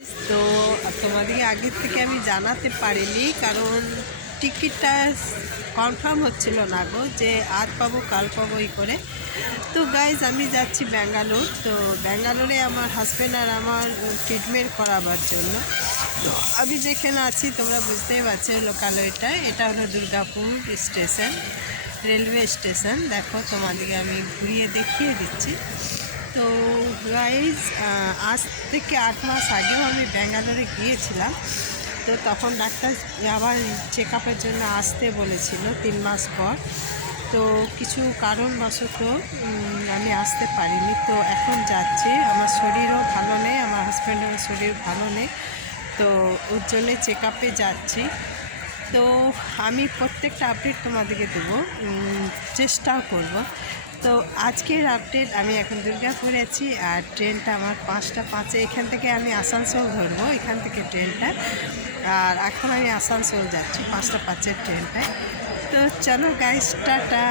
তো তোমাদেরকে আগের থেকে আমি জানাতে পারিনি, কারণ টিকিটটা কনফার্ম হচ্ছিল না গো, যে আজ পাবো কাল পাবো এই করে। তো গাইজ আমি যাচ্ছি ব্যাঙ্গালোর। তো ব্যাঙ্গালোরে আমার হাজব্যান্ড আর আমার ট্রিটমেন্ট করাবার জন্য। তো আমি যেখানে আছি তোমরা বুঝতেই পারছো লোকালয়টা, এটা হলো দুর্গাপুর স্টেশন, রেলওয়ে স্টেশন। দেখো তোমাদেরকে আমি ঘুরিয়ে দেখিয়ে দিচ্ছি। তো গাইজ আজ থেকে 8 মাস আগেও আমি ব্যাঙ্গালোরে গিয়েছিলাম। তো তখন ডাক্তার আবার চেক আপের জন্য আসতে বলেছিল 3 মাস পর। তো কিছু কারণবশত আমি আসতে পারিনি। তো এখন যাচ্ছি, আমার শরীরও ভালো নেই, আমার হাজব্যান্ডেরও শরীর ভালো নেই। তো ওর জন্যে চেক আপে যাচ্ছি। তো আমি প্রত্যেকটা আপডেট তোমাদেরকে দেবো, চেষ্টাও করব। তো আজকের আপডেট, আমি এখন দুর্গাপুরে আছি আর ট্রেনটা আমার 5টা 5-এ, এখান থেকে আমি আসানসোল ধরবো, এখান থেকে ট্রেনটা। আর এখন আমি আসানসোল যাচ্ছি 5টা 5-এর ট্রেনটায়। তো চলো গাইস, টাটা।